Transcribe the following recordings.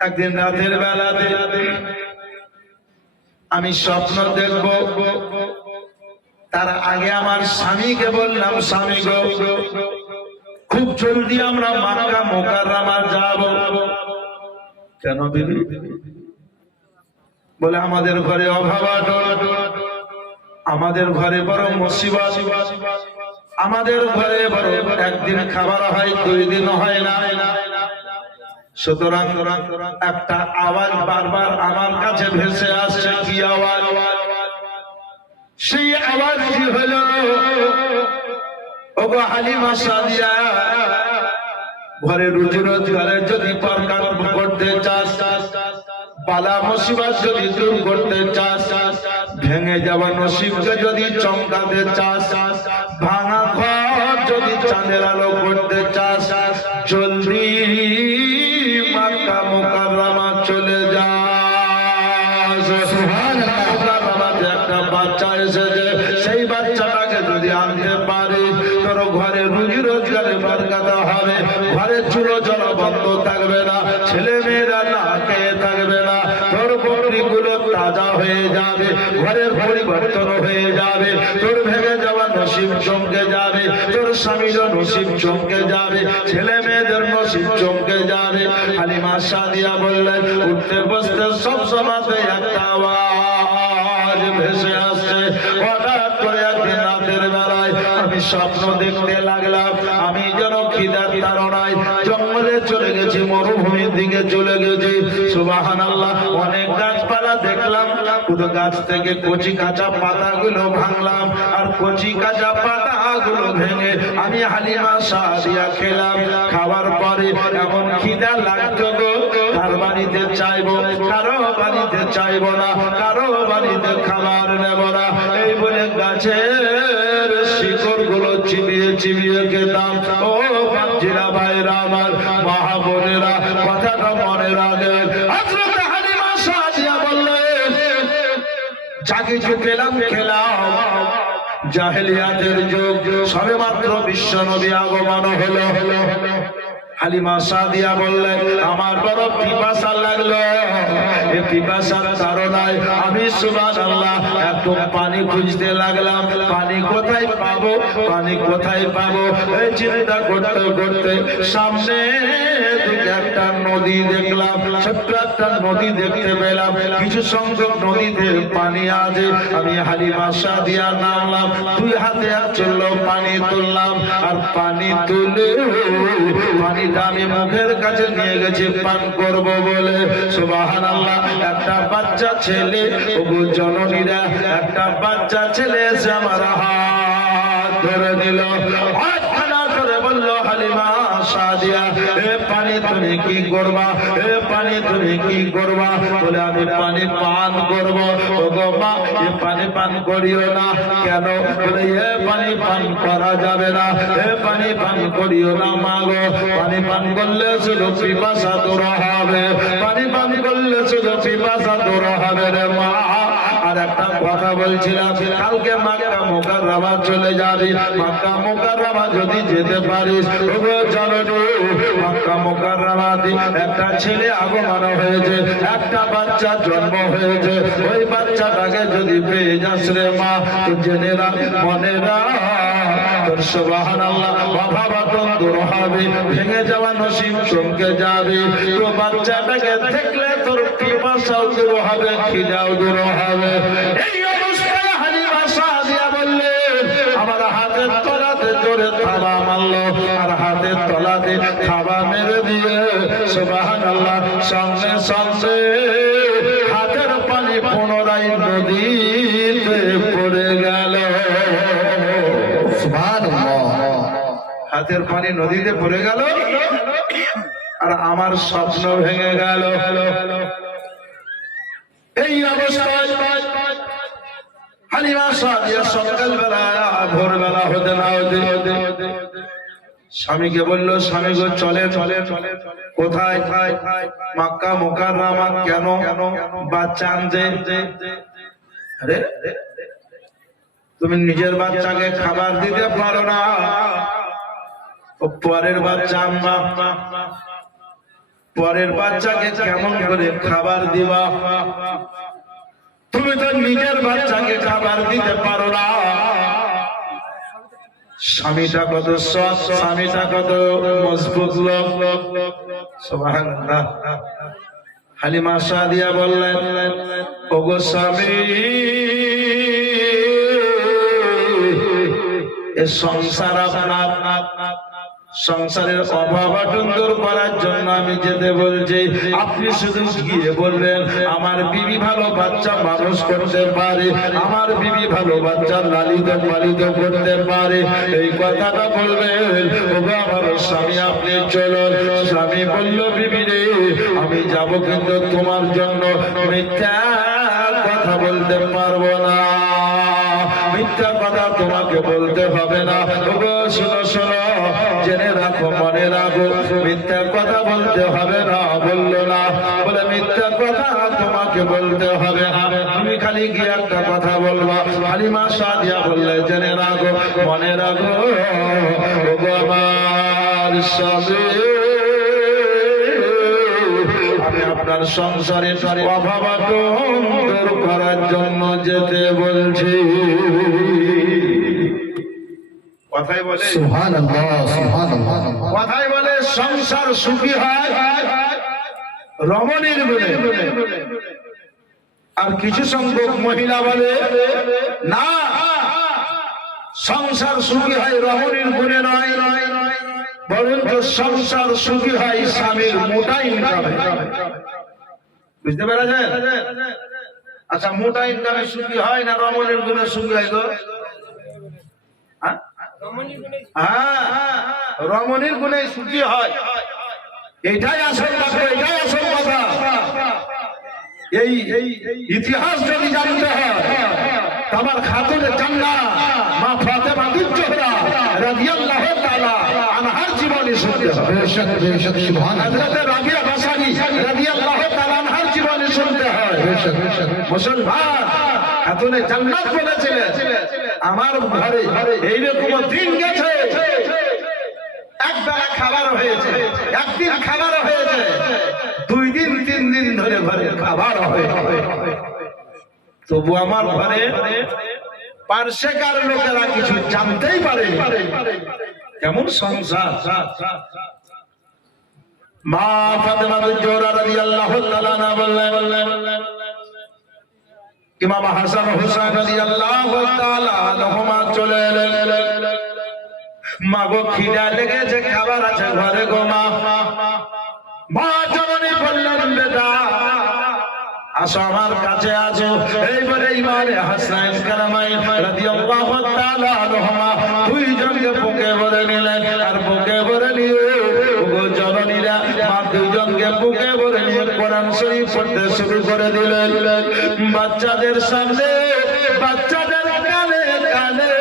একদিন রাতের বেলাতে আমি স্বপ্ন দেখব, তার আগে আমার স্বামীকে বললাম, স্বামী গো, খুব জলদি আমরা মক্কা মুকাররমা যাব। কেন বিবি? বলে আমাদের ঘরে অভাব, আমাদের ঘরে বড় মুসিবত, আমাদের ঘরে বড় একদিন খাবার হয়, 2 দিন হয় না। সুতরাং একটা আওয়াজ বারবার আমার কাছে ভেসে আসছে। কি আওয়াজ? সেই আওয়াজটি হলো, ওগো হালিমা সাদিয়া, ঘরে রুজি রোজগারের যদি দরকার করতে চাস, বালা মুসিবত যদি দূর করতে চাস, ভেঙে যাওয়া নসিবকে যদি চমকাতে চাস, ভাঙা ঘর যদি চাঁদের আলো করতে চাস, জলদি মক্কা মুকাররমা চলে যা। সুবহানাল্লাহ। একটা বাচ্চা এসেছে, সেই বাচ্চাটাকে যদি আনতে পারিস, তোর ঘরে রুজি রোজগারে বরকত হবে, ঘরে চুলো জল বন্ধ থাকবে না, ছেলে মেয়েরা না খেয়ে থাকবে না, তোর বকরিগুলো তাজা হয়ে যাবে, ঘরের পরিবর্তন হয়ে যাবে, তোর ভেঙে যাওয়া নসিব চমকে যাবে, তোর স্বামীর নসিব চমকে যাবে, ছেলে মেয়েদের নসিব চমকে যাবে। হালিমা সাদিয়া বললেন, উঠতে বসতে সব সময়তে একটা আওয়াজ ভেসে আসছে। হঠাৎ করে একদিন রাতের বেলায় আমি স্বপ্ন দেখতে লাগলাম, আমি যেন খিদার তাড়নায় জঙ্গলে চলে গেছি, মরুভূমির দিকে চলে গেছি। সুবহানাল্লাহ। অনেক গাছপালা দেখলাম, পুরো গাছ থেকে কচি কাঁচা পাতাগুলো ভাঙলাম, আর কচি কাঁচা পাতাগুলো ভেঙে আমি হালিমা সাদিয়া খেলাম। খাওয়ার পরে এমন খিদা লাগতো গো, কার বাড়িতে চাইবো, কারো বাড়িতে চাইবো না, কারো বাড়িতে খাবার নেব না, এই বলে গাছের শিকড় গুলো চিবিয়ে চিবিয়ে খেতাম। ও বাচ্চারা, ভাইরা আমার, মা বোনেরা, কথাটা মনে রাখবেন। হযরত হালিমা সাদিয়া বললেন, যা কিছু পেলাম খেলাম। জাহেলিয়াতের যুগ, সবেমাত্র বিশ্ব নবী আগমন হলো। হালিমা সাদিয়া বললেন, আমার বড় পিপাসা লাগলো, এই পিপাসার কারণে আমি সুবহানাল্লাহ একটু পানি খুঁজতে লাগলাম। পানি কোথায় পাবো, পানি কোথায় পাবো, এই চিন্তা করতে করতে সামনে দিকে একটা নদী দেখলাম, ছোট্ট একটা নদী দেখতে পেলাম, কিছু সংখ্যক নদীতে পানি আছে। আমি হালিমা সাদিয়া নামলাম, 2 হাতে চললো পানি তুললাম, আর পানি তুলে পানি আমি মুখের কাছে নিয়ে গেছি পান করব বলে। সুবহানাল্লাহ। একটা বাচ্চা ছেলে, ওগো জননীরা, একটা বাচ্চা ছেলে এসে আমার হাত ধরে দিল, হাত খানা করে বলল, হালিমা সাদিয়া, এ পানি তুমি কি করবা, এ পানি তুমি কি করবা? বলে আমি পানি পান করব। ওগো মা, এ পানি পান করিও না। কেন? বলে এ পানি পান করা যাবে না, এ পানি পান করিও না মা গো, পানি পান করলে শুধু পিপাসা দূর হবে, পানি পান করলে শুধু পিপাসা দূর হবে রে মা। আর একটা কথা বলছিলাম, কালকে মক্কা মুকাররমা চলে যাবি, মক্কা মুকাররমা যদি যেতে পারিস, ওগো জননী, মক্কা মুকাররমাতে একটা ছেলে আগমন হয়েছে, একটা বাচ্চা জন্ম হয়েছে, ওই বাচ্চাটাকে যদি পেয়ে যাস রে মা, তো জেনে রাখ, মনে রাখ, তোর সুবহানাল্লাহ অভাবতন দূর হবে, ভেঙে যাওয়া নসিব চমকে যাবে। তো বাচ্চাটাকে দেখলে তোর পিপাসাও দূর হবে, খিদাও দূর হবে। এই অবস্থায় হালিমা সাদিয়া বললেন, আমার হাতের তলাতে জোরে থাবা মারলো, আর হাতের তলাতে থাবা মেরে দিয়ে সুবহানাল্লাহ সঙ্গে সঙ্গে হাতের পানি পুনরায় নদীতে পড়ে গেল। হাতের পানি নদীতে পড়ে গেল, আর আমার স্বপ্ন ভেঙে গেল। এই অবস্থায় হালিমা সাদিয়া সকালবেলা, ভোরবেলা হতে না হতে স্বামীকে বললো, স্বামী গো চলে চলে চলে, কোথায়? মক্কা মুকাররমা। কেন? বাচ্চা আনতে। আরে তুমি নিজের বাচ্চাকে খাবার দিতে পারো না, পরের বাচ্চা আম্মা। পরের বাচ্চাকে কেমন করে খাবার দিবা? তুমি তো নিজের বাচ্চাকে খাবার দিতে পারো না। স্বামীটা কত সৎ, স্বামীটা কত মজবুত লোক। সুবহানাল্লাহ। হালিমা সাদিয়া বললেন, ওগো স্বামী, এ সংসার আপনার, সংসারের অভাব দূর করার জন্য আমি যেতে বলছি। আপনি শুধু গিয়ে বলবেন আমার বিবি ভালো বাচ্চা মানুষ করতে পারে, আমার বিবি ভালো বাচ্চা লালিত পালিত করতে পারে, এই কথাটা বলবেন। ওগো আমার স্বামী, আপনি চলুন। স্বামী বলল, বিবি রে, আমি যাব, কিন্তু তোমার জন্য মিথ্যা কথা বলতে পারবো না, মিথ্যা কথা তোমাকে বলতে হবে না। ওগো শোনো শোনো, জেনে রাখো, মনে রাখো, মিথ্যা কথা বলতে হবে না। বললো না, বলে মিথ্যা কথা তোমাকে বলতে হবে না, তুমি খালি গিয়ে একটা কথা বলবা। হালিমা সাদিয়া বললে, জেনে রাখো, মনে রাখো, ওগো আমার স্বামী, আমি আপনার সংসারে অভাব দূর করার জন্য যেতে বলছি। কথাই বলে সুবহানাল্লাহ, সুবহানাল্লাহ, কথাই বলে সংসার সুখী হয় রমণীর গুণে। আর কিছু সংখ্যক মহিলা বলে না, সংসার সুখী হয় রমণীর গুণে নয়, বরঞ্চ সংসার সুখী হয় স্বামীর মোটা ইনকামে। বুঝতে পেরেছেন? আচ্ছা, মোটা ইনকামে সুখী হয় না রমণীর গুণে সুখী হয়? গো হ্যাঁ, রমণীর গুণে সুখী হয়, এটাই আসল কথা, এটাই আসল কথা। এই ইতিহাস যদি জানতে হয়, আমার খাতুনে জান্নাত মা ফাতেমা বিনতে জোহরা রাদিয়াল্লাহু তাআলা আনহার জীবনী শুনতে হবে। হযরত রাবিয়া বাসারি রাদিয়াল্লাহু তাআলা আনহার জীবনী শুনতে হয়। মুসলমান খাতুনে জান্নাত বলেছিলেন, আমার ঘরে এইরকম দিন গেছে, একবেলা খাবার হয়েছে, একদিন খাবার হয়েছে, 2 দিন 3 দিন ধরে ঘরে খাবার হয়েছে, তবু আমার ঘরে পার্শ্বকার লোকেরা কিছু জানতেই পারে। কেমন সংসার! মা ফাতেমা বিনতে জোহরা রাদিয়াল্লাহু তাআলা আনহা বললেন, ইমাম হাসান হুসাইন রাদিয়াল্লাহু তাআলা আনহুমা চলে এলেন। মা গো, খিদা লেগেছে, খাবার আছে ঘরে গো মা। মা জননী বললেন, বেটা আসো আমার কাছে আসো। এইবারে ইমামে হাসান কারামাই রাদিয়াল্লাহু তাআলা আনহুমা 2 জনকে বুকে ভরে নিলেন, আর বুকে ভরে নিয়ে গো জননীরা মা 2 জনকে বুকে ভরে নিয়ে কোরআন শরীফ পড়তে শুরু করে দিলেন। বাচ্চাদের সামনে, বাচ্চাদের কানে কানে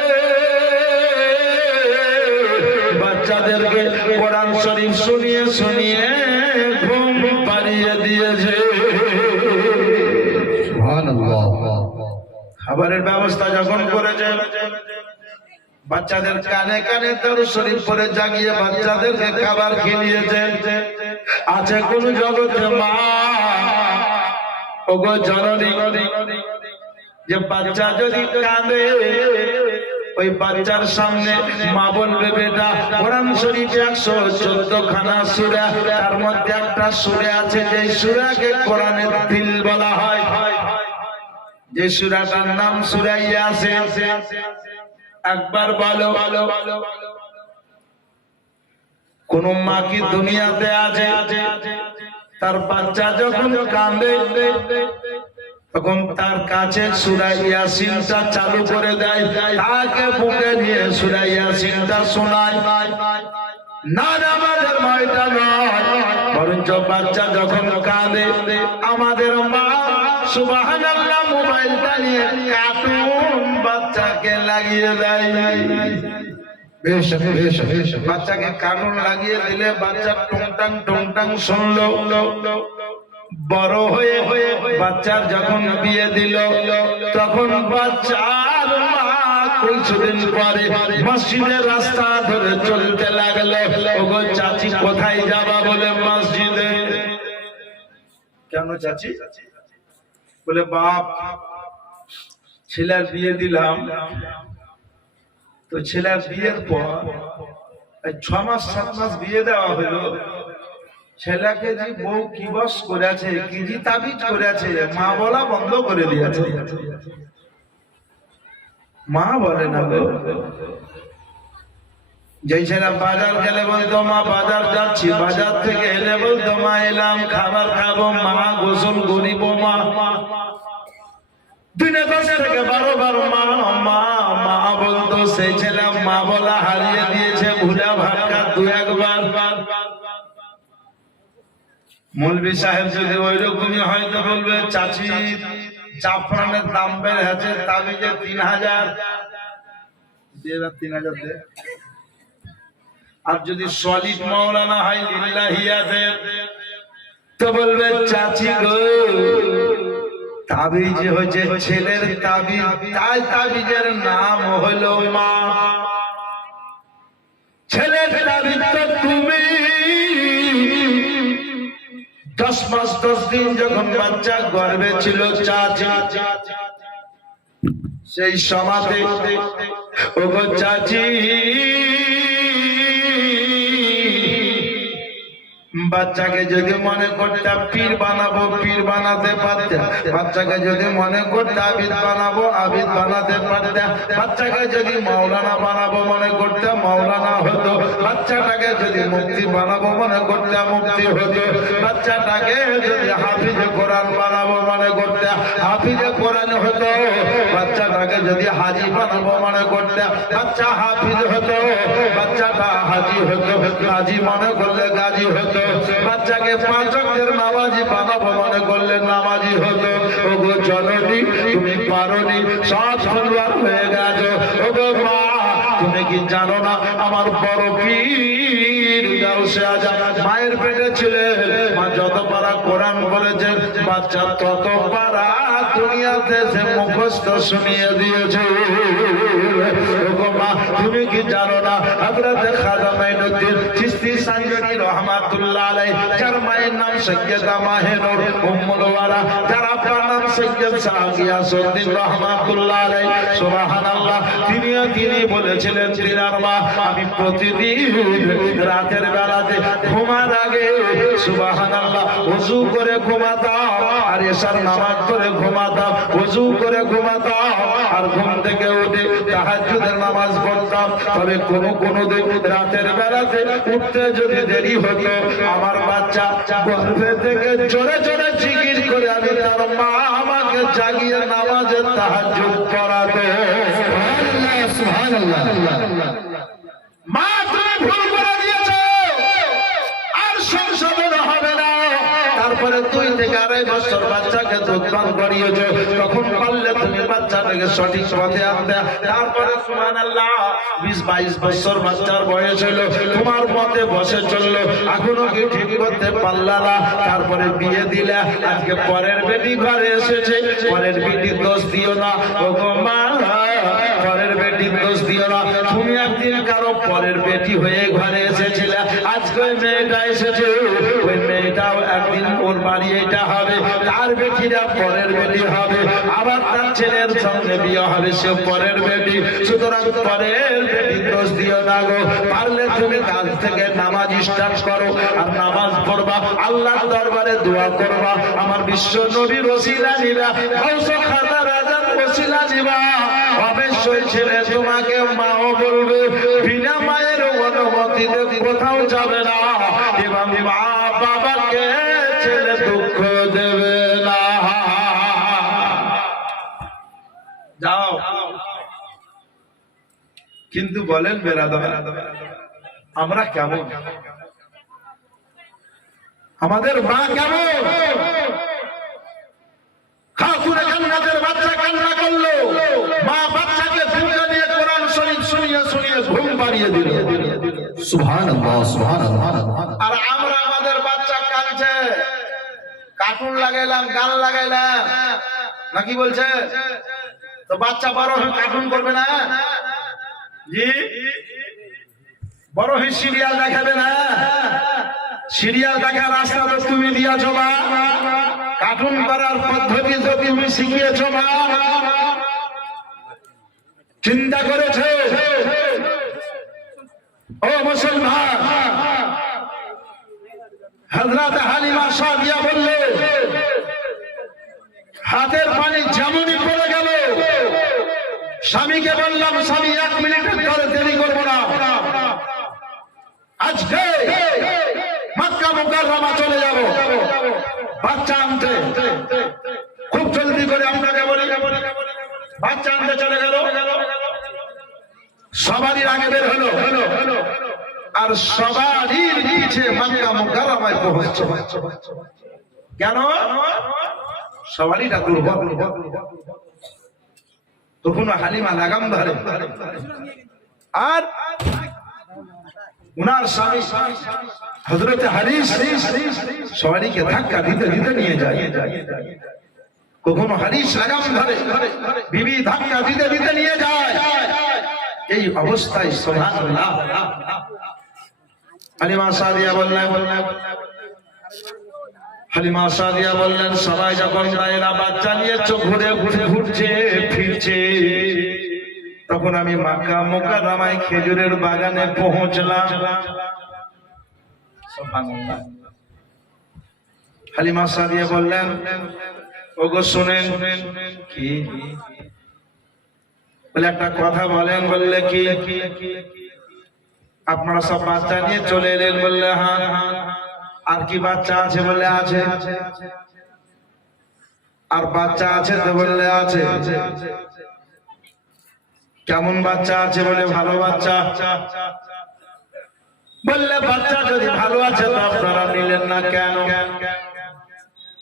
বাচ্চাদেরকে কোরআন শরীফ শুনিয়ে শুনিয়ে ঘুম পাড়িয়ে দিয়েছে। খাবারের ব্যবস্থা যখন করেছে, বাচ্চাদের কানে কানে দরুদ শরীফ পড়ে জাগিয়ে বাচ্চাদেরকে খাবার খেলিয়েছে। আছে কোন জগতে মা, ওগো জননী, যে বাচ্চা যদি কাঁদে, ওই বাচ্চার সামনে মা বলবে, বেটা কোরআন শরীফে 114 খানা সূরা, তার মধ্যে একটা সূরা আছে যে সূরাকে কোরআনের দিল বলা হয়, যে সূরাটার নাম সূরা ইয়াসিন। একবার বলো, কোন মা কি দুনিয়াতে আছে তার বাচ্চা যখন কাঁদে তখন তার কাছে সূরা ইয়াসিনটা চালু করে দেয়, তাকে বুকে নিয়ে সূরা ইয়াসিনটা শোনায়? না, আমাদের মাইটা নয়, বরঞ্চ বাচ্চা যখন কাঁদে আমাদের মা সুবহানাল্লাহ মোবাইলটা নিয়ে কার্টুন বাচ্চাকে লাগিয়ে দেয়। বাচ্চাকে কার্টুন লাগিয়ে দিলে বাচ্চা টুংটাং টুংটাং শুনলো। বড় হয়ে বাচ্চার যখন বিয়ে দিল, তখন বাচ্চার মা কিছুদিন পরে মসজিদের রাস্তা ধরে চলতে লাগলো। ওগো চাচি, কোথায় যাবা বলে মসজিদে। কেন চাচি? বলে বাপ, ছেলের বিয়ে দিলাম, তো ছেলের বিয়ের পর 6 মাস 7 মাস বিয়ে দেওয়া হলো, ছেলেকে যে বউ কি বস করেছে, কি যে তাবিজ করেছে, মা বলা বন্ধ করে দিয়েছে। মা বলে না গো। যেই ছেলে বাজার গেলে বলতো মা বাজার যাচ্ছি, বাজার থেকে এলে বলতো মা এলাম, খাবার খাবো মা, গোসল করিব মা। দিনে 10 থেকে 12 বার মা মা মা বলতো। সেই ছেলে মা বলা হারিয়ে দিয়েছে, ভুলা ভাটকা 2-1 বার। মৌলভী সাহেব যদি ওই রকমই হয়তো বলবে চাচি জাফরানের দাম বেড়েছে, তাবিজে 3000 দিয়ে 3000 দে। আর যদি সলিড মাওলানা হয় লিল্লাহিয়াতে, তো বলবে চাচি গো তাবিজ হয়েছে ছেলের তাবিজ, তাই তাবিজের নাম হলো মা। ছেলের তাবিজ তো তুমি 10 মাস 10 দিন যখন বাচ্চা গর্ভে ছিল চাচি, সেই সমাজে ওগো চাচি বাচ্চাকে যদি মনে করতে পীর বানাবো পীর বানাতে পারতে, বাচ্চাকে যদি মনে করতে আবিদ বানাবো আবিদ বানাতে পারতে, বাচ্চাকে যদি মাওলানা বানাবো মনে করতে মাওলানা হতো, বাচ্চাটাকে যদি মুফতি বানাবো মনে করতে মুফতি হতো, বাচ্চাটাকে যদি হাফিজে কোরআন বানাবো মনে করতে হাফিজে কোরআন হতো, বাচ্চাটাকে যদি হাজি বানাবো মনে করতে বাচ্চা হাফিজ হতো, বাচ্চাটা হাজি হতো, গাজী মনে করলে গাজী হতো, বাচ্চাকে 5 ওয়াক্তের নামাজি বানাবো মনে করলে নামাজি হতো। ওগো জননী তুমি পারোনি, সব ফুলবার হয়ে গেছো। ওগো মা তুমি কি জানো না আমার বড় পীর গাউসে আজম মায়ের পেটে ছিলেন, মা যত পারা কোরআন বলেছেন বাচ্চা তত পারা দুনিয়াতে সে মুখস্থ শুনিয়ে দিয়েছে। ওগো মা তুমি কি জানো না হযরত খাজা মাইনুদ্দিন চিশতি সানজানি রহমাতুল্লাহ আলাইহি, যার মায়ের নাম সৈয়দা মাহেনুর উম্মুল ওয়ারা, যার আপনার নাম সৈয়দ শাহ গিয়াসউদ্দিন রহমাতুল্লাহ আলাইহি, সুবহানাল্লাহ, তিনি বলেছিলেন তিনার মা আমি প্রতিদিন রাতের বেলাতে ঘুমার আগে সুবহানাল্লাহ ওযু করে ঘুমাতাম, আর এশার নামাজ পড়ে ঘুমাতাম, ওযু করে ঘুমাতাম, আর ঘুম থেকে উঠে তাহাজ্জুদের নামাজ পড়তাম। তবে কোনো দিন রাতের বেলাতে উঠতে যদি দেরি হতো, আমার বাচ্চা গর্ভে থেকে জোরে জোরে জিকির করে আমি তার মা আমাকে জাগিয়ে নামাজে তাহাজ্জুদ পড়াতো। সুবহানাল্লাহ সুবহানাল্লাহ। মা তুমি ভুল করে দিয়েছো, আর সংশোধন হবে না। তারপরে 2 থেকে 2.5 বছর বাচ্চাকে দুধপান করিয়েছো, তখন পারলে তুমি বাচ্চাটাকে সঠিক পথে আনতে। তারপরে সুবহানাল্লাহ 20-22 বছর বাচ্চার বয়স হলো, তোমার মতে বসে চললো, এখনো কি ঠিক করতে পারলা না। তারপরে বিয়ে দিলে, আজকে পরের বেটি ঘরে এসেছে, পরের বেটির দোষ দিও না। ওগো মা পরের বেটির দোষ দিও না। তুমি একদিন কারো পরের বেটি হয়ে ঘরে এসেছিলে, আজকে ওই মেয়েটা এসেছে, ওই মেয়েটাও একদিন ওর বাড়ি এটা হবে, তার বেটিরা পরের বেটি হবে, আবার তার ছেলের সঙ্গে বিয়ে হবে, সে পরের বেটি। সুতরাং পরের বেটির দোষ দিও না গো। পারলে তুমি কাল থেকে নামাজ স্টার্ট করো, আর নামাজ পড়বা, আল্লাহর দরবারে দোয়া করবা, আমার বিশ্ব নবীর ওসিলা নিবা, গাউসে খাজা রাজার ওসিলা নিবা। অবশ্যই ছেলে তোমাকে মাও বলবে, বিনা মায়ের অনুমতিতে কোথাও যাবে না, এবং মা বাবাকে ছেলে দুঃখ দেবে না। যাও। কিন্তু বলেন বেরাদর আমরা কেমন, আমাদের মা কেমন? খাতুনে জান্নাতের বাচ্চা কান্না করলো, মা বাচ্চাকে ফুলকা দিয়ে কোরআন শরীফ শুনিয়ে শুনিয়ে ঘুম পাড়িয়ে দিল। সুবহানাল্লাহ সুবহানাল্লাহ। আর আমরা আমাদের বাচ্চা কাঁদছে, কার্টুন লাগাইলাম, গান লাগাইলাম, নাকি বলছে? তো বাচ্চা বড় হয়ে কার্টুন করবে না? জি, বড় হয়ে সিরিয়াল দেখাবে না? সিরিয়াল দেখার রাস্তা তো তুমি দিয়েছো মা। কার্টুন করার পদ্ধতি তো তুমি শিখিয়েছো মা, চিন্তা করেছো? ও মুসলমান, হযরত হালিমা সাদিয়া বললে হাতের পানি যেমনই পড়ে গেল, স্বামীকে বললাম স্বামী 1 মিনিটের ধরে দেরি করবো না, আজকে মক্কা মুকাররমা চলে যাব বাচ্চা আনতে। খুব জলদি করে আপনাকে বলি, বাচ্চা আনতে চলে গেল, সবারই আগে বের হলো, আর সবারই পিছে মক্কা মুকাররমায় পৌঁছছে। কেন? সবারই দুর্বল। তখন হালিমা লাগাম ধরে, আর উনার স্বামী হযরত হারিস সবাইকে ধাক্কা দিতে দিতে নিয়ে যায়। কখনো হারিস লাগাম ধরে, বিবি ধাক্কা দিতে দিতে নিয়ে যায়। এই অবস্থায় সুবহানাল্লাহ হালিমা সাদিয়া বললেন সবাই যখন তাইরা বাচ্চা নিয়ে চোখ ঘুরে ঘুরছে ফিরছে, তখন আমি মক্কা মুকাররমায় খেজুরের বাগানে পৌঁছলাম। সুবহানাল্লাহ। হালিমা সাদিয়া বললেন ওগো শুনেন। কি বলে? একটা কথা বলেন। বললে কি? আপনারা সব বাচ্চা নিয়ে চলে এলেন? বললে হ্যাঁ। আর কি বাচ্চা আছে? বললে আছে। আর বাচ্চা আছে তো? বললে আছে। কেমন বাচ্চা আছে? বলে ভালো বাচ্চা। বললে বাচ্চা যদি ভালো আছে তো আপনারা নিলেন না কেন?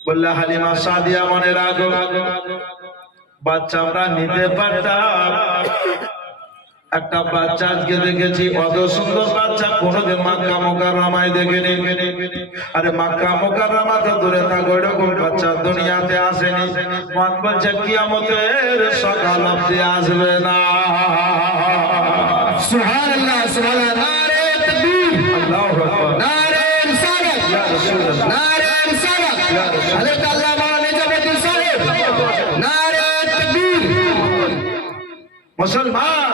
বললে হালিমা সাদিয়া মনে রাখো, বাচ্চা আমরা নিতে পারতাম। একটা বাচ্চা আজকে দেখেছি, অত সুন্দর বাচ্চা কোনোদিন মক্কা মুকাররমায় দেখিনি। আরে মক্কা মুকাররমা তো দূরে থাকো, এরকম বাচ্চা দুনিয়াতে আসেনি। মন বলছে কিয়ামতের সকাল অবধি আসবে না। সুবহানাল্লাহ, সুবহানাল্লাহ। নারে তাকবীর, আল্লাহু আকবার। নারে রিসালাত, ইয়া রাসূলুল্লাহ। নারে রিসালাত, ইয়া রাসূলুল্লাহ। হযরত আল্লামা নিজামুদ্দিন সাহেব, নারে তাকবীর। মুসলমান,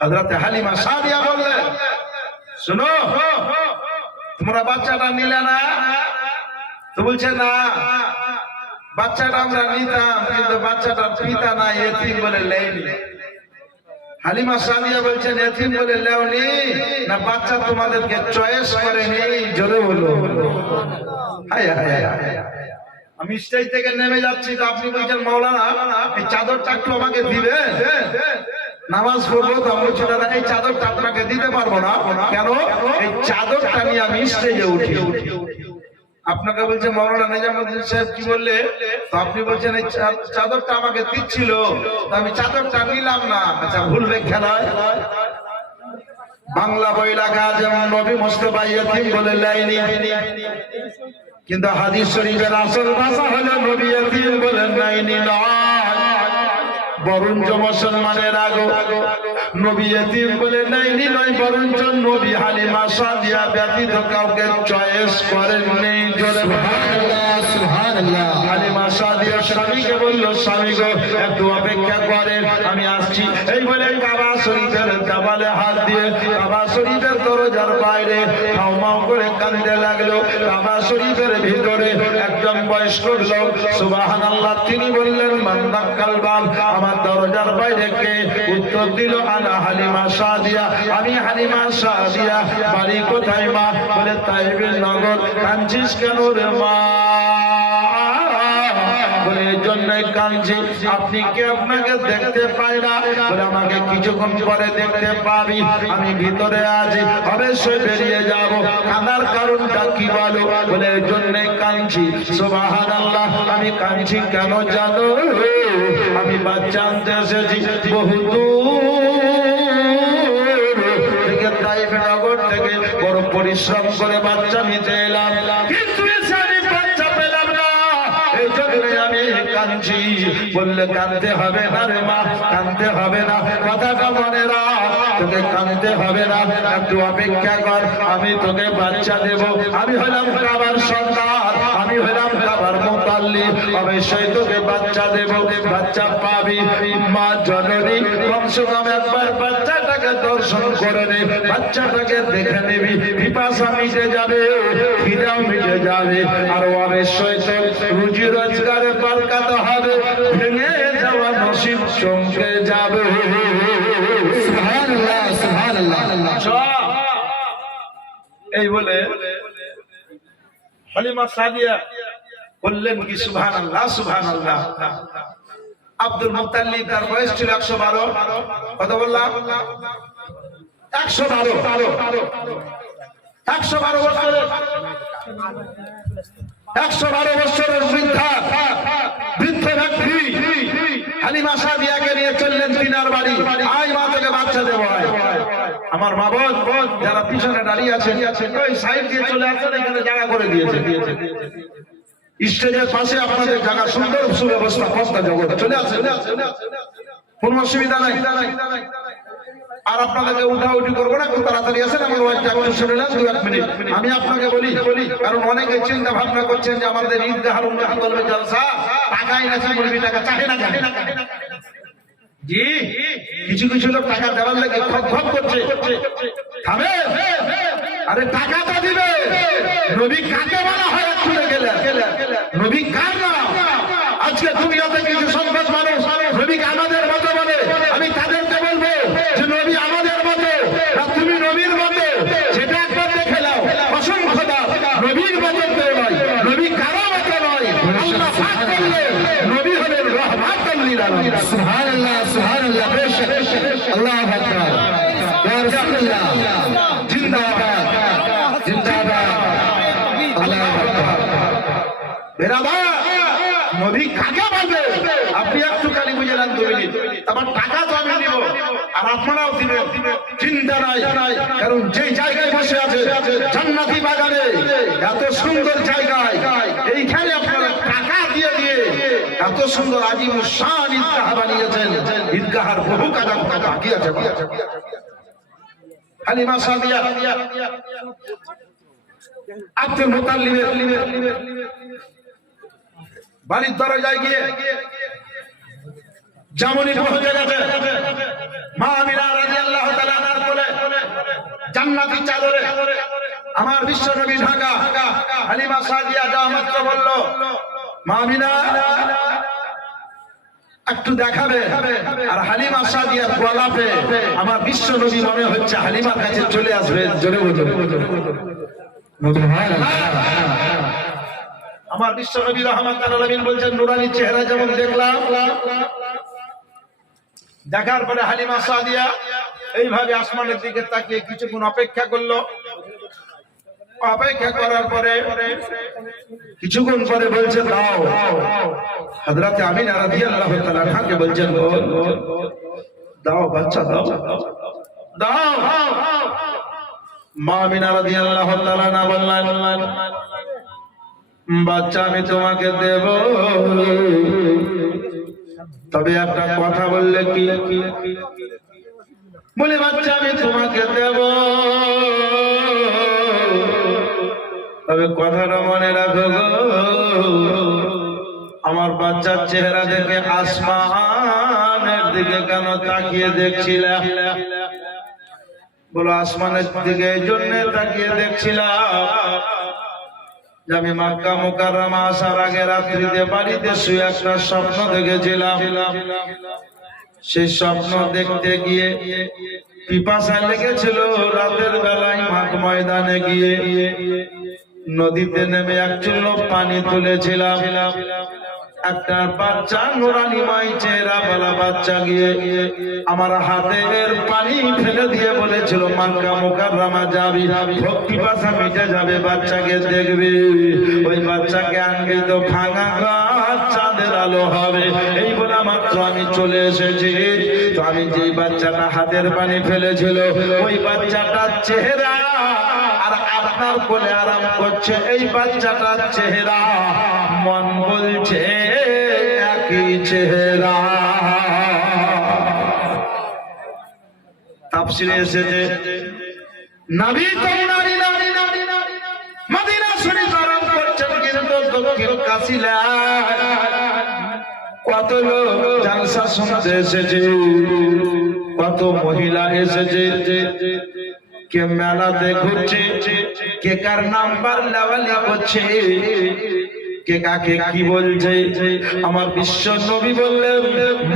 হযরত হালিমা সাদিয়া বললেন শুনো, তোমরা বাচ্চাটা নিলে না? তো বলছে না, বাচ্চাটা আমরা নিতাম, কিন্তু বাচ্চাটার পিতা না, এতিম বলে লেইনি। হালিমা সাদিয়া বলছেন এতিম বলে লেওনি না, বাচ্চা তোমাদেরকে চয়েস করেনি। জোরে বলো। হায় হায় হায়। আমি স্টেজ থেকে নেমে যাচ্ছি, তো আপনি বলছেন মাওলানা এই চাদরটা একটু আমাকে দিবে, নামাজ পড়বো। তো বলছি দাদা এই চাদরটা আপনাকে দিতে পারবো না। কেন? এই চাদরটা নিয়ে আমি স্টেজে উঠি। আপনাকে বলছে মাওলানা নিজামুদ্দিন সাহেব কি বললে? তো আপনি বলছেন এই চাদরটা আমাকে দিচ্ছিল, তো আমি চাদরটা নিলাম না। আচ্ছা, ভুলবে খেলায়? বাংলা বই লেখা যেমন নবী মুস্তাফা ইয়েতিম বলে লাইনি, কিন্তু হাদিস শরীফের আসল ভাষা হলো নবী ইয়েতিম বলে লাইনি নয়, বরঞ্চ মুসলমানের আগো নবী ইয়েতিম বলে লাইনি নয়, বরঞ্চ নবী হালিমা সাদিয়া ব্যতীত কাউকে চয়েস করেননি। জোরে সুবহানাল্লাহ, সুবহানাল্লাহ। হালিমা সাদিয়া স্বামীকে বলল স্বামী গো একটু অপেক্ষা করেন, আমি আসছি। এই বলে কাবা শরীফের দেওয়ালে হাত দিয়ে কাবা শরীফের দরজার বাইরে হাউ মাউ করে কাঁদতে লাগলো। কাবা শরীফের ভিতরে একজন বয়স্ক লোক সুবহানাল্লাহ, তিনি বললেন মান দাক্কাল বাব, আমার দরজার বাইরে কে? উত্তর দিল আনা হালিমা সাদিয়া, আমি হালিমা সাদিয়া। বাড়ি কোথায় মা? বলে তাইবের নগর। কাঁদছিস কেন রে মা? বলে এই জন্যই কাঁদছি, আপনি কে? আপনাকে দেখতে পাই না। বলে আমাকে কিছুক্ষণ পরে দেখতে পাবি, আমি ভিতরে আছি, অবশ্যই বেরিয়ে যাব। কাঁদার কারণটা কি বলো? বলে এই জন্যই কাঁদছি। সুবহানাল্লাহ। আমি কাঁদছি কেন জানো? আমি বাচ্চা আনতে এসেছি বহু দূর থেকে, তাইফ নগর থেকে বড় পরিশ্রম করে বাচ্চা নিতে এলাম, কিন্তু এসে আমি বাচ্চা পেলাম না, এই জন্যই আমি কাঁদছি। বললে কাঁদতে হবে না রে মা, কাঁদতে হবে না, কথাটা মনে রাখ, তোকে কাঁদতে হবে না, একটু অপেক্ষা কর, আমি তোকে বাচ্চা দেব। আমি হলাম কাবার সন্তান, আমি হলাম অবশ্যই তোকে বাচ্চা দেব, বাচ্চা পাবি। মা জননী কমসে কম একবার বাচ্চাটাকে দর্শন করে নে, বাচ্চাটাকে দেখে নিবি, পিপাসা মিটে যাবে, খিদাও মিটে যাবে, আর অবশ্যই তোর রুজি রোজগারে বরকত হবে, ভেঙে যাওয়া নসিব চমকে যাবে। সুবহানাল্লাহ, সুবহানাল্লাহ। এই বলে হালিমা সাদিয়া বললেন কি সুবহানাল্লাহ, সুবহানাল্লাহ। আব্দুল মুত্তালিব তার বয়স ছিল 112। কত বললাম? 112 বছরের 112 বছরের বৃদ্ধ ব্যক্তি হালিমা সাদিয়াকে নিয়ে চললেন তিনার বাড়ি। আয় মা, তোকে বাচ্চা দেবো। আমার মা বোন যারা পিছনে দাঁড়িয়ে আছেন, ওই সাইড দিয়ে চলে আসছেন, এখানে জায়গা করে দিয়েছে। স্টেজের পাশে আপনাদের জায়গা, সুন্দর সুব্যবস্থা, পস্তা জগৎ চলে আসে, কোনো অসুবিধা নাই। আর আপনাদেরকে উঠাউঠি করবো না, খুব তাড়াতাড়ি আসেন, আমার ওয়াইফটা একটু শুনে নেন 2-1 মিনিট। আমি আপনাকে বলি, কারণ অনেকে চিন্তা ভাবনা করছেন যে আমাদের ঈদগাহ উন্নতি করবে জলসা, টাকাই না মুরগি টাকা চাহে না। জি, কিছু কিছু লোক টাকা দেওয়ার লাগে খপ করছে। আরে টাকাটা দিবে। নবী কাকে বলা হয়? খুলে গেলে নবী কার নাম? আজকে দুনিয়াতে কিছু সংবাদ মানুষ নবীকে আমাদের মতো বলে। আমি তাদেরকে বলবো যে নবী আমাদের মতো না তুমি নবীর মতো, সেটা একবার দেখে নাও। অসংখ্য দাম নবীর মতো কেউ নয়, নবী কারো মতো নয়। আল্লাহ পাক বললেন নবী হলেন রাহমাতুল লিল আলামিন। সুবহানাল্লাহ, সুবহানাল্লাহ। আল্লাহু আকবার, ইয়া রাসূলুল্লাহ, জিন্দাবাদ, জিন্দাবাদ। আল্লাহু আকবার। বেরাবা নবী কাকে বলবে? আপনি একটুখানি বুঝে নেন 2 মিনিট, আবার টাকা তো আমি দিব আর আপনারাও দিবেন, চিন্তা নাই। কারণ যেই জায়গায় বসে আছে জান্নাতি বাগানে, এত সুন্দর জায়গায়, এইখানে আপনারা টাকা দিয়ে এত সুন্দর আজিম শান ঈদগাহ বানিয়েছেন। ঈদগাহের বহু কাজ বাকি আছে। হালিমা সাদিয়া আব্দুল মুত্তালিবের বাড়ির দরজায় গিয়ে জামনি পৌঁছে গেছে। মা আমিনা রাদিয়াল্লাহু তাআলা আনহার কোলে জান্নাতি চাদরে আমার বিশ্ব নবী ঢাকা। হালিমা সাদিয়া যাওয়া মাত্র বলল, মা আমিনা একটু দেখাবে। আর হালিমা সাদিয়ার গোলাপে আমার বিশ্ব নবী মনে হচ্ছে হালিমার কাছে চলে আসবে। জোরে বলুন আমার বিশ্ব নবী রাহমাতুল আলামিন বলছেন, নুরানি চেহারা যেমন দেখলাম, দেখার পরে হালিমা সাদিয়া এইভাবে আসমানের দিকে তাকিয়ে কিছুক্ষণ অপেক্ষা করলো। অপেক্ষা করার পরে কিছুক্ষণ পরে বলছে, দাও। হযরত আমিনা রাদিয়াল্লাহু তাআলা আনহাকে বলছেন, দাও বাচ্চা, দাও দাও। মা আমিনা রাদিয়াল্লাহু তাআলা না বললেন, বাচ্চা আমি তোমাকে দেব, তবে একটা কথা বললে কি? বলে বাচ্চা আমি তোমাকে দেব, তবে কথাটা মনে রাখো গো, আমার বাচ্চার চেহারা দেখে আসমানের দিকে কেন তাকিয়ে দেখছিলাম? বলো আসমানের দিকে এই জন্য তাকিয়ে দেখছিলাম যে আমি মক্কা মুকাররমা আসার আগে রাত্রিতে বাড়িতে শুয়ে একটা স্বপ্ন দেখেছিলাম। সেই স্বপ্ন দেখতে গিয়ে পিপাসা লেগেছিল। রাতের বেলায় মাঠ ময়দানে গিয়ে নদীতে নেমে এক চুল্লো পানি তুলেছিলাম। একটা বাচ্চা নুরানি মাই চেহারা বলা বাচ্চা গিয়ে আমার হাতের পানি ফেলে দিয়ে বলেছিল, মক্কা মুকাররমা যাবি, ভক্তি পিপাসা মিটে যাবে, বাচ্চাকে দেখবি। ওই বাচ্চাকে আনবি তো ভাঙা গাছ চাঁদের আলো হবে। এই বলা মাত্র আমি চলে এসেছি। তো আমি যেই বাচ্চাটা হাতের পানি ফেলেছিল, ওই বাচ্চাটার চেহারা আর আপনার কোলে আরাম করছে এই বাচ্চাটার চেহারা, মন বলছে একই চেহারা। তাফসীরে এসেছে, নবী তো মদিনা শরীফ আরাম করছেন, কিন্তু দক্ষিণ কাশিলা কত লোক জালসা শুনতে এসেছে, কত মহিলা এসেছে, কে মেলাতে ঘুরছে, কে কার নাম্বার লেওয়ালি করছে, কে কাকে কি বলছে। আমার বিশ্ব নবী বললেন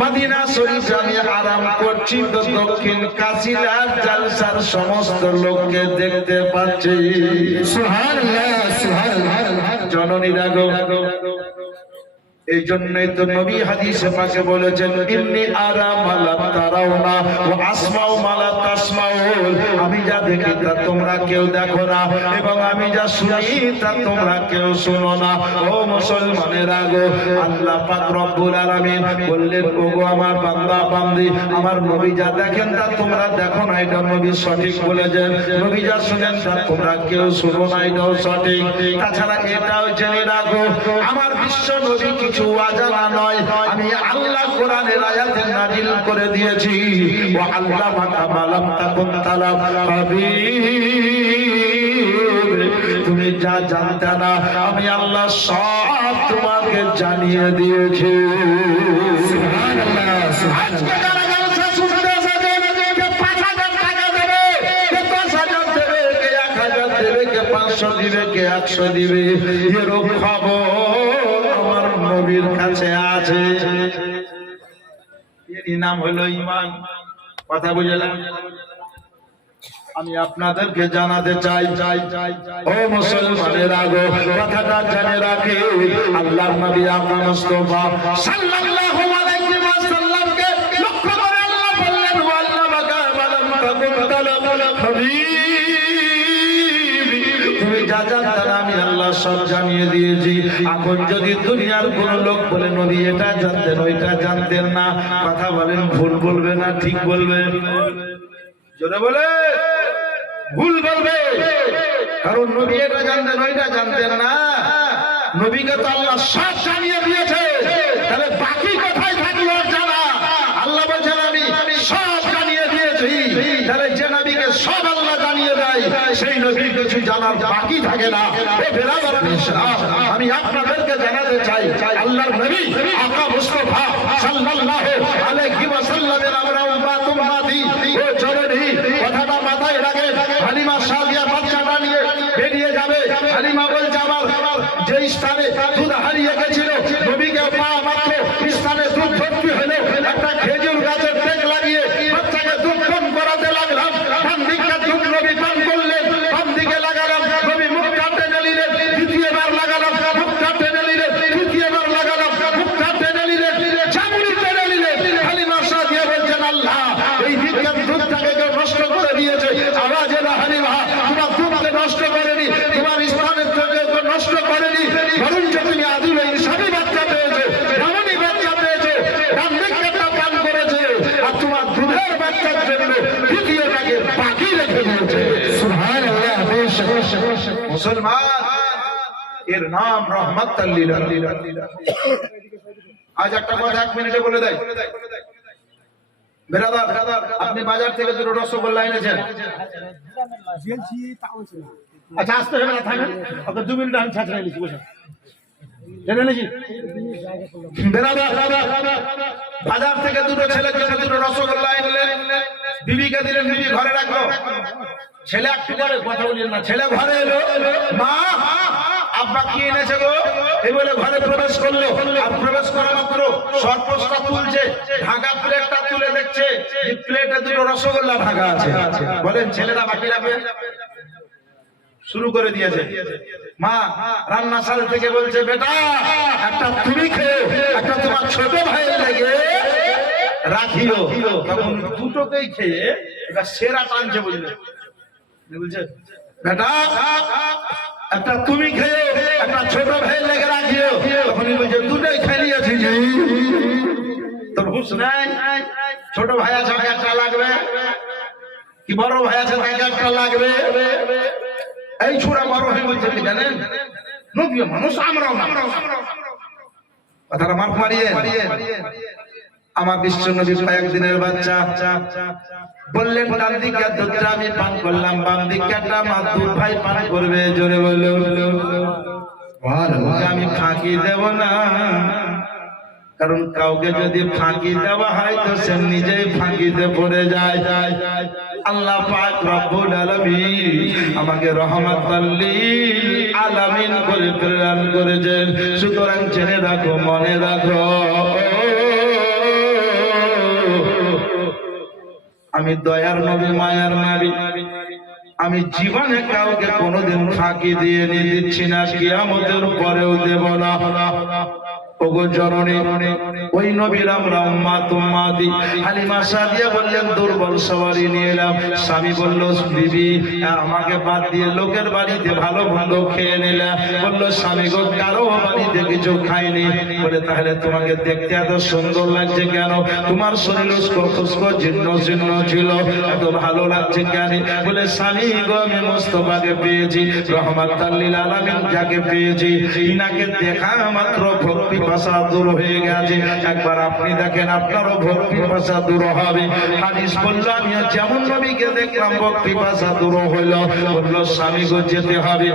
মদিনা শরীফে আমি আরাম করছি তো দক্ষিণ কাশিলার জালসার সমস্ত লোককে দেখতে পাচ্ছি। সুবহানাল্লাহ সুবহানাল্লাহ। জননীরা গো, এই জন্যই তো নবী হাদিসে পাকে বলেছেন ইন্নী আরা মালা তারাউনা ওয়া আসমাউ মালা তাসমাউন, আমি যা দেখি তা তোমরা কেউ দেখো না এবং আমি যা শুনি তা তোমরা কেউ শোনো না। ও মুসলমানেরা গো, আল্লাহ পাক রব্বুল আলামিন বললেন ওগো আমার বান্দা বান্দি, আমার নবী যা দেখেন তা তোমরা দেখো না, এটা নবী সঠিক বলেছেন। নবী যা শুনেন তা তোমরা কেউ শোনো না, এটাও সঠিক। তাছাড়া এটাও জেনে রাখো আমার বিশ্ব নবী কিছু অজানা নয়, আমি আল্লাহ কোরআনের আয়াতে নাজিল করে দিয়েছি ওয়া আল্লামাকা মা লাম তাকুন তালাম হাবিব, তুমি যা জানতে না আমি আল্লাহ সব তোমাকে জানিয়ে দিয়েছি। সুবহানাল্লাহ সুবহানাল্লাহ। যারা জালসা শুনতে এসেছে, কে ৫,০০০ টাকা দেবে, কে ১০,০০০ দেবে, কে ১,০০০ দেবে, কে ৫০০ দিবে, কে ১০০ দিবে, এরকম খবর আমার নবীর কাছে আছে। এরই নাম হলো ঈমান। কথা বুঝলেন? আমি আপনাদেরকে জানাতে চাই ও মুসলমানের আগো, কথাটা জেনে রাখি আল্লাহর নবী আপনার মুস্তাফা সাল্লাল্লাহু আলাইহি ওয়াসাল্লামকে লক্ষ্য করে আল্লাহ বললেন ওয়াল্লামাকা মা লাম তাকুন তালাম হাবিব, তুমি যা জানতে না আমি আল্লাহ সব জানিয়ে দিয়েছি। এখন যদি দুনিয়ার কোন লোক বলে নবী এটা জানতেন ওইটা জানতেন না, কথা বলেন ভুল বলবে না ঠিক বলবে? জোরে বলে ভুল বলবে, কারণ নবী এটা জানতেন ওইটা জানতেন না। নবীকে তো আল্লাহ সব জানিয়ে দিয়েছে, তাহলে বাকি কোথায় থাকলো জানা? আল্লাহ বলছেন আমি সব জানিয়ে দিয়েছি, তাহলে যে নবীকে সব আল্লাহ জানিয়ে দেয় সেই নবীর কিছু জানার বাকি থাকে না। আমি আপনাদেরকে জানাতে চাই আল্লাহর নবী আকা মুস্তাফা সাল্লাল্লাহু আলাইহি ওয়াসাল্লামের আমরা উম্মত উম্মতি ও জননী, কথাটা মাথায় রাখে। হালিমা সাদিয়া বাচ্চাটা নিয়ে বেরিয়ে যাবে, হালিমা বলছে আমার যে স্থানে দুধ হারিয়ে গেছিল নবীকে পাওয়া মাত্র স্থানে দুধ ভর্তি হলো, একটা খেজুর গাছের টেক লাগিয়ে বাচ্চাকে দুধ পান করাতে লাগলাম। ডান দিকটা দুধ নবী পান করলেন, বাম দিকে লাগালাম, নবী মুখটা টেনে নিলেন, দ্বিতীয়বার লাগালাম, মুখটা টেনে নিলেন, তৃতীয়বার লাগালাম, মুখটা টেনে নিলেন, চামড়ি টেনে নিলেন। হালিমা সাদিয়া বলছেন আল্লাহ এই দিকটা দুধটাকে কেউ নষ্ট করে দিয়েছে। আওয়াজ এলো হালিমা তোমার দুধকে নষ্ট করেনি, তোমার স্থানের থেকে নষ্ট করেনি, বরং যে তুমি আদিবে ইনসাফি বাচ্চা পেয়েছো, এমনই বাচ্চা পেয়েছো, ডান দিকটা পান করেছে আর তোমার দুধের বাচ্চার জন্য দ্বিতীয়টাকে বাকি রেখে দিয়েছে। সুবহানাল্লাহ। মুসলমান এর নাম রহমাতুল লিল আলামিন। আজ একটা কথা ১ মিনিটে বলে দেয়। বেরাদার, আপনি বাজার থেকে দুটো রসগোল্লা এনেছেন। আচ্ছা আসতে হবে না, থাকেন আপনার 2 মিনিট আমি ছাড়া নিচ্ছি, বসে এনেছি। বেরাদার, বাজার থেকে দুটো ছেলের জন্য দুটো রসগোল্লা এনলেন, বিবিকে দিলেন, বিবি ঘরে রাখলো। ছেলে একটু করে কথা বলিয়েন না, ছেলে ঘরে এলো, মা আব্বা কি এনেছে গো এই বলে ঘরে প্রবেশ করলো। আর প্রবেশ করা মাত্র সরপোষটা তুলছে, ঢাকা প্লেটটা তুলে দেখছে যে প্লেটে দুটো রসগোল্লা ঢাকা আছে। বলেন ছেলেরা বাকি রাখবে? শুরু করে দিয়েছে। মা রান্না সাল থেকে বলছে বেটা একটা তুমি খেয়ে একটা তোমার ছোট ভাইয়ের লেগে রাখিও। তখন দুটোকেই খেয়ে এবার সেরা টানছে, বলছে বেটা একটা তুমি খেয়ে একটা ছোট ভাইয়ের লেগে রাখিও। তখনই বলছে দুটোই খেয়ে নিয়েছি, তোর হুঁশ নাই? ছোট ভাই আছে তাকে একটা লাগবে, কি বড় ভাই আছে তাকে একটা লাগবে। এই ছোড়া বড় হয়ে বলছে কি জানেন, নবী মানুষ আমরাও না। কথাটা মার্ক মারিয়ে আমার বিশ্ব নবী কয়েকদিনের বাচ্চা বললেন ডান দিকে দুধটা আমি পান করলাম, বাম দিকটা আমার দুধ ভাই পান করবে। জোরে বলো আমি ফাঁকি দেব না, কারণ কাউকে যদি ফাঁকি দেওয়া হয় তো সে নিজেই ফাঁকিতে পড়ে যায়। আল্লাহ পাক রব্বুল আলামিন আমাকে রহমাতাল লিল আলামিন করে প্রেরণ করেছেন। সুতরাং জেনে রাখো, মনে রাখো, আমি দয়ার নবী, মায়ার নবী। আমি জীবনে কাউকে কোনোদিন ফাঁকি দিয়ে দিচ্ছি না, কিয়ামতের পরেও দেব না। ওগো জননী, ওই নবীর আমরা উম্মাত উম্মাতি। হালিমা সাদিয়া বললেন দুর্বল সওয়ারি নিয়ে এলাম। স্বামী বলল বিবি আমাকে বাদ দিয়ে লোকের বাড়িতে ভালো মন্দ খেয়ে নিলাম। বলল স্বামী গো কারো বাড়িতে কিছু খাইনি। বলে তাহলে তোমাকে দেখতে এত সুন্দর লাগছে কেন? তোমার শরীর উস্কো জীর্ণ জীর্ণ ছিল, এত ভালো লাগছে কেন? বলে স্বামী গো আমি মুস্তাফাকে পেয়েছি, রহমাতাল লিল আলামিন যাকে পেয়েছি, ইনাকে দেখা মাত্র ভক্তি পিপাসা দূর হয়ে গেছে। একবার আপনি দেখেন আপনারও ভক্তি পিপাসা দূর হবে। হাদিস বলল আমি যেমন নবীকে দেখলাম ভক্তি পিপাসা দূর হইল। বলল স্বামী গো যেতে হবে।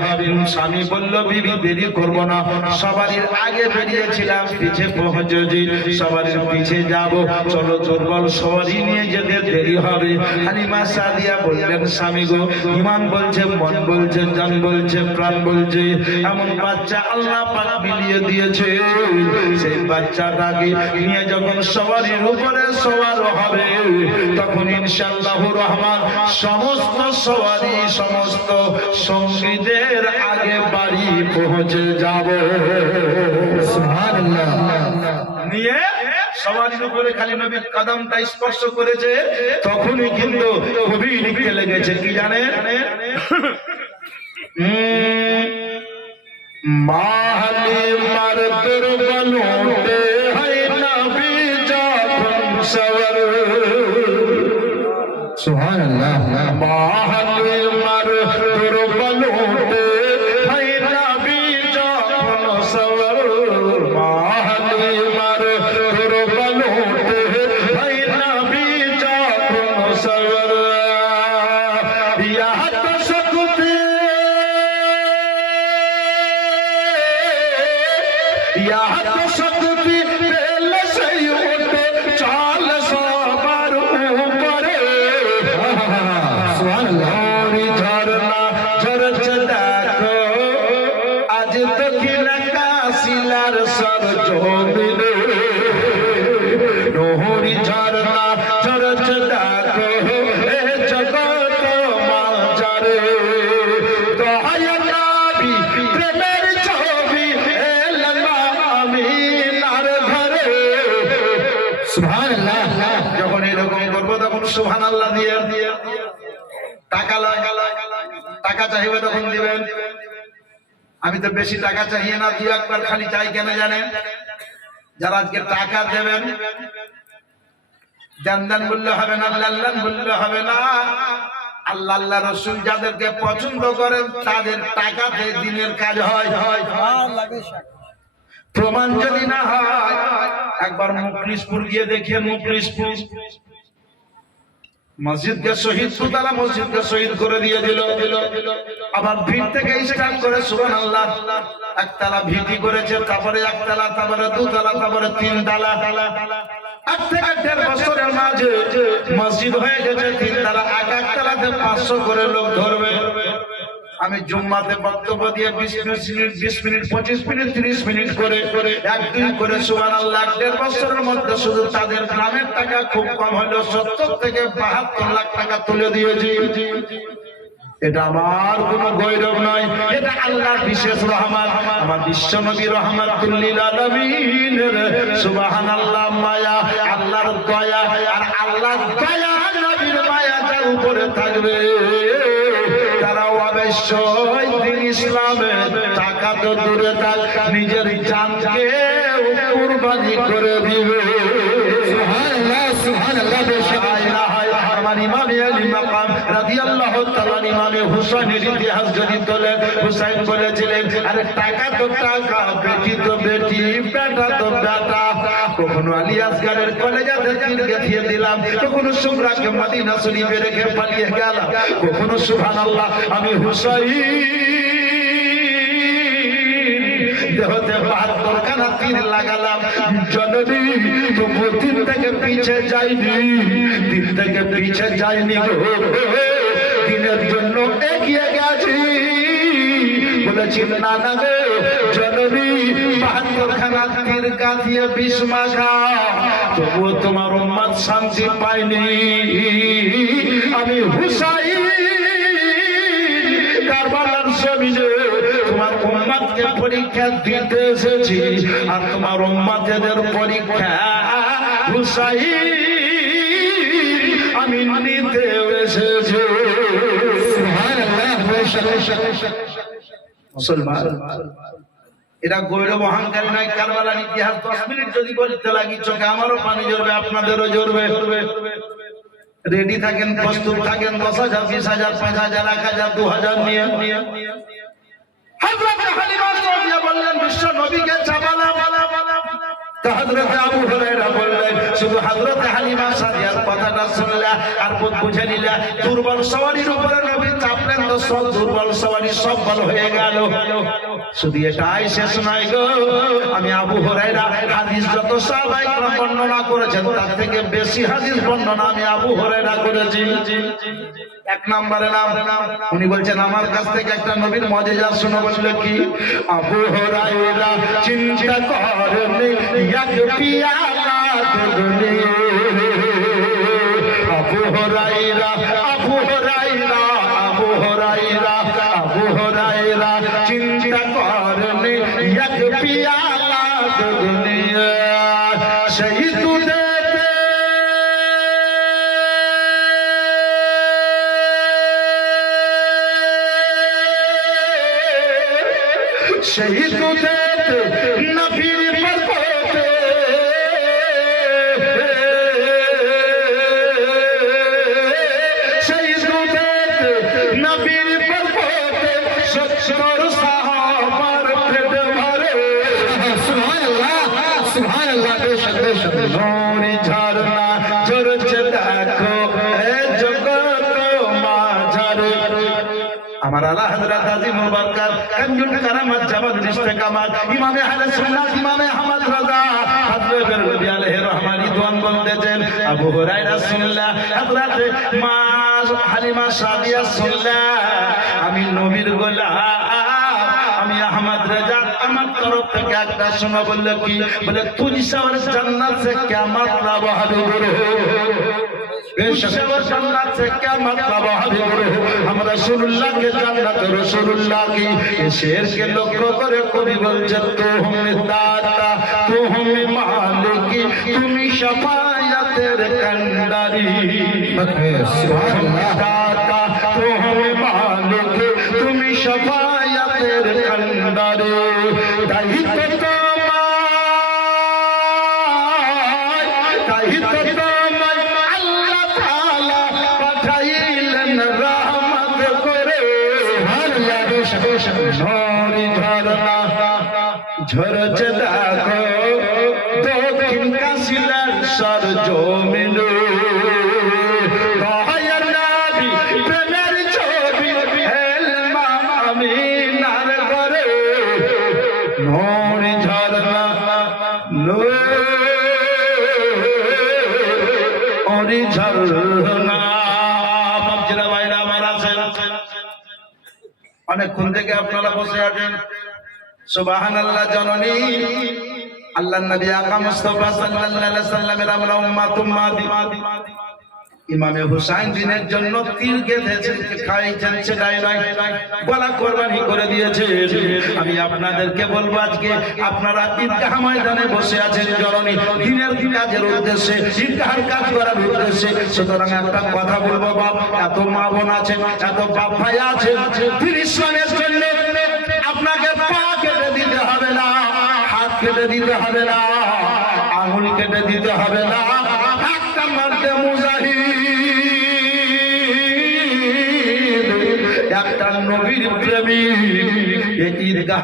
স্বামী বলল বিবি দেরি করব না, সবারই আগে বেরিয়েছিলাম, পিছে পৌঁছেছি, সবারই পিছে যাব, চলো দুর্বল সওয়ারি নিয়ে যেতে দেরি হবে। হালিমা সাদিয়া বললেন স্বামী গো ঈমান বলছে, মন বলছে, জান বলছে, প্রাণ বলছে, এমন বাচ্চা আল্লাহ পাক মিলিয়ে দিয়েছে। সেই বাচ্চাটাকে নিয়ে যখন সওয়ারির উপরে সওয়ার হবে তখন ইনশাআল্লাহুর রহমান সমস্ত সওয়ারি সমস্ত সঙ্গীদের আগে বাড়ি পৌঁছে যাব। সুবহানাল্লাহ। নিয়ে সওয়ারির উপরে খালি নবীর কদমটা স্পর্শ করেছে, তখনই কিন্তু খুবই লিখতে লেগেছে কি জানেন? মাহলি মারদের বলতে হয় নবী যখন সওয়ার। সুবহানাল্লাহ। মাহলি মারদের বলতে হয় নবী যখন সওয়ার। মাহলি মারদের বলতে হয় নবী যখন সওয়ার। ইয়া তো সকতে यहाँ तो शक्ति पहले से ही उठे चाल सवार ऊपर। नौरी झरना झरच देखो आज तो किलका सिलार सर जोबिन। नौरी झरना झरच देखो ए जगत माजरे दया नबी प्रेमेर छवि যখন এরকম করবো তখন সুবহানাল্লাহ দিয়ে টাকা চাইবে তখন দিবেন। আমি তো বেশি টাকা চাইয়ে না, দুই একবার খালি চাই কেন জানেন? যারা আজকে টাকা দেবেন জানদান বললে হবে না, লাল্লান বললে হবে না। আল্লাহ আল্লাহ রাসূল যাদেরকে পছন্দ করেন তাদের টাকাতে দিনের কাজ হয়। প্রমাণ যদি না হয় একবার মুখলিসপুর গিয়ে দেখেন। মুখলিসপুর মসজিদকে শহীদ সুতালা মসজিদকে শহীদ করে দিয়ে দিল। আবার ভিড় থেকে স্টার্ট করে সুবহানাল্লাহ একতলা ভিটি করেছে, তারপরে একতলা, তারপরে দুতলা, তারপরে তিনতলা। 1 থেকে 1.5 বছরের মাঝে মসজিদ হয়ে গেছে তিনতলা। একতলাতে 500 করে লোক ধরবে। আমি জুম্মাতে বক্তব্য দিয়ে 20 মিনিট 25 মিনিট 30 মিনিট করে 1-2 করে সুবহানাল্লাহ 1.5 বছরের মধ্যে শুধু তাদের গ্রামের টাকা খুব কম হলো 70 থেকে 72 লাখ টাকা তুলে দিয়েছি। এটা আমার কোনো গৌরব নয়, এটা আল্লাহর বিশেষ রহমত। আমার বিশ্ব নবী রাহমাতুল লিল আলামিন। সুবহানাল্লাহ। মায়া আল্লাহর দয়া, আর আল্লাহর দয়া নবীর মায়া যার উপরে থাকবে তারা অবশ্যই দিন ইসলামে টাকা তো দূরে থাক নিজের জানকে কুরবানি করে দিবে। সুবহানাল্লাহ সুবহানাল্লাহ। আমার ইমাম আলী মাকাম রাদিয়াল্লাহু তাআলা ইমামে হুসাইনের ইতিহাস যদি তোলেন, হুসাইন বলেছিলেন আরে টাকা তো টাকা, বেটি তো বেটি, বেটা তো বেটা। কখনো আলী আসগারের কলেজাতে তীর গেঁথিয়ে দিলাম, কখনো সুমরাকে মদিনা শরীফে রেখে পালিয়ে গেলাম, কখনো সুবহানাল্লাহ আমি হুসাইন দেহতে 72 খানা খানা তীর লাগালাম জননী তবু তীর থেকে পিছে যায়নি, তীর থেকে পিছে যায়নি গো, দিনের জন্য এগিয়ে গেছি। বলেছি না না গো জননী 72 খানা তীর কাঁদিয়ে বিষ মাখা তবুও তোমার উম্মত শান্তি পায়নি। আমি হুসাইন কারবালার জমিনে তোমার উম্মতকে পরীক্ষা দিতে এসেছি, আর তোমার উম্মতের পরীক্ষা হুসাইন আমি নিতে এসেছি। মুসলমান এরা গৌরব অহংকার নাই। কারবালার ইতিহাস 10 মিনিট যদি বলতে লাগি চোখে আমারও পানি ঝরবে, আপনাদেরও ঝরবে। রেডি থাকেন, প্রস্তুত থাকেন। 10,000, 20,000, 5,000, 1,000, 2,000 নিয়ে হযরত হালিমা রাদিয়াল্লাহু বললেন বিশ্ব নবীকে চাবালা। তো হযরত আবু হুরায়রা বললেন শুধু হযরত হালিমা সাদিয়ার কথাটা শুনলা আর বুঝে নিলা দুর্বল সওয়ারির উপরে নবী চাপলেন তো সব দুর্বল সওয়ারি সব বল হয়ে গেল। শুধু এটাই শেষ নয় গো, আমি আবু হুরায়রা হাদিস যত সাহাবায়ে কেরাম বর্ণনা করেছেন তার থেকে বেশি হাদিস বর্ণনা আমি আবু হুরায়রা করেছি। এক নম্বরে নাম উনি বলছেন আমার কাছ থেকে একটা নবীর মুজিজা শুনে বলল কি আবু হুরায়রা চিন্তা করলে এক পিয়ালা দুধ আবু হুরায়রা আবু হুরায়রা আবু হুরায়রা আবু হুরায়রা চিন্তা করলে এক পিয়ালা দুধ সেই দুধে শহীদ নবীর বরকতে শহীদ নবীর বরকতে 70 সাহাবার পেট ভরে। সুবহানাল্লাহ সুবহানাল্লাহ। বেশক নূরি ঝরনা ঝরছে দেখো এ জগৎ মাঝারে। আমার আলা হযরত আজিমুল বারকাত কানজুল কারামাত জামাতুল ইস্তেকামাত ইমামে আহলে সুন্নাত ইমামে আহমদ রাজা হযরত নবী আলাইহির রহমান রিদওয়ান বলতেছেন আবু হুরায়রা শুনলা হযরত মা হালিমা সাদিয়া শুনলা আমি নবীর গোলাম আমি আহমদ রাজা আমার তরফ থেকে একটা শোনা বলল কি বলে তুই সওয়ার জান্নাত সে क्या मतलब है गुरु जन्नत से क्या मतलब है हम रसूलुल्लाह के जन्नत रसूलुल्लाह की ये शेर के लोगों करे कवि बोलছে तो हम दाता तो हम मालिकी तुम शफायतेर कंदारी सुभान अल्लाह दाता तो हम मालिकी तुम शफायतेर कंदारी दायित्व ঝরি ঝরনা ঝরছে দেখো দক্ষিণ কাশিলার সর জমিন দয়ার নবী প্রেমের ছবি হেলমা আমিনার ঘরে ঝরি ঝরনা ঝরি ঝরনা। বাপজিরা ভাইরা আমার আছেন অনেকক্ষণ থেকে আপনারা বসে আছেন। সুবহানাল্লাহ জননী আল্লাহর নবী আকা মুস্তাফা সাল্লাল্লাহু আলাইহি সাল্লামের আমরা উম্মাতুম মাদি ইমামে হুসাইন দিনের জন্য তীর গেঁথেছেন খাইছেন সেটাই নয় গলা কোরবানি করে দিয়েছে। আমি আপনাদেরকে বলবো আজকে আপনারা ঈদগাহ ময়দানে বসে আছেন জননী দিনের কাজের উদ্দেশ্যে ঈদগাহর কাজ করার উদ্দেশ্যে। সুতরাং একটা কথা বলবো বাপ এত মা বোন আছেন এত বাপ ভাই আছেন দিন ইসলামের জন্য আপনাকে পা কেটে দিতে হবে না, হাত কেটে দিতে হবে না, আঙুল কেটে দিতে হবে না, একটা মারতে মুজাহিদ একটা নবীর প্রেমী ঈদগাহ